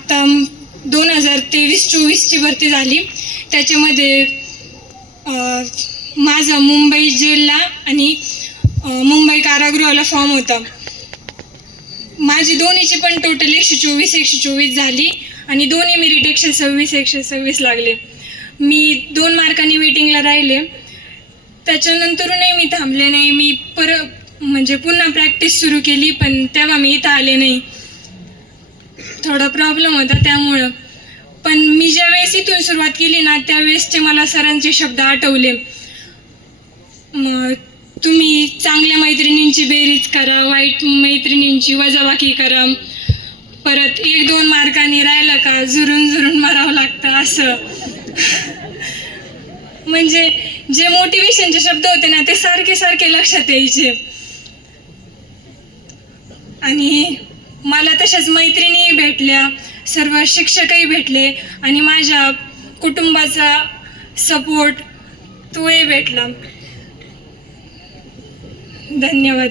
आत्ता दोन हजार तेवीस चोवीसची भरती झाली. त्याच्यामध्ये माझा मुंबई जिल्हा आणि मुंबई कारागृहाला फॉर्म होता. माझी दोन्हीची पण टोटल एकशे चोवीस एकशे चोवीस झाली आणि दोन्ही मेरिट एकशे सव्वीस एकशे सव्वीस लागले. मी दोन मार्कांनी वेटिंगला राहिले. त्याच्यानंतरूनही मी थांबले नाही. मी पर म्हणजे पुन्हा प्रॅक्टिस सुरू केली पण तेव्हा मी इथं आले नाही. थोडा प्रॉब्लेम होता त्यामुळं. पण मी ज्या वेळेस इथून सुरुवात केली ना त्यावेळेसचे मला सरांचे शब्द आठवले. मग तुम्ही चांगल्या मैत्रिणींची बेरीज करा वाईट मैत्रिणींची वजाबाकी करा. परत एक दोन मार्कांनी राहिलं का झुरून झुरून मारावं लागतं असं. म्हणजे जे मोटिवेशनचे शब्द होते ना ते सारखे सारखे लक्षात यायचे. आणि मला तशाच मैत्रिणीही भेटल्या सर्व शिक्षकही भेटले आणि माझ्या कुटुंबाचा सपोर्ट तोही भेटला. धन्यवाद.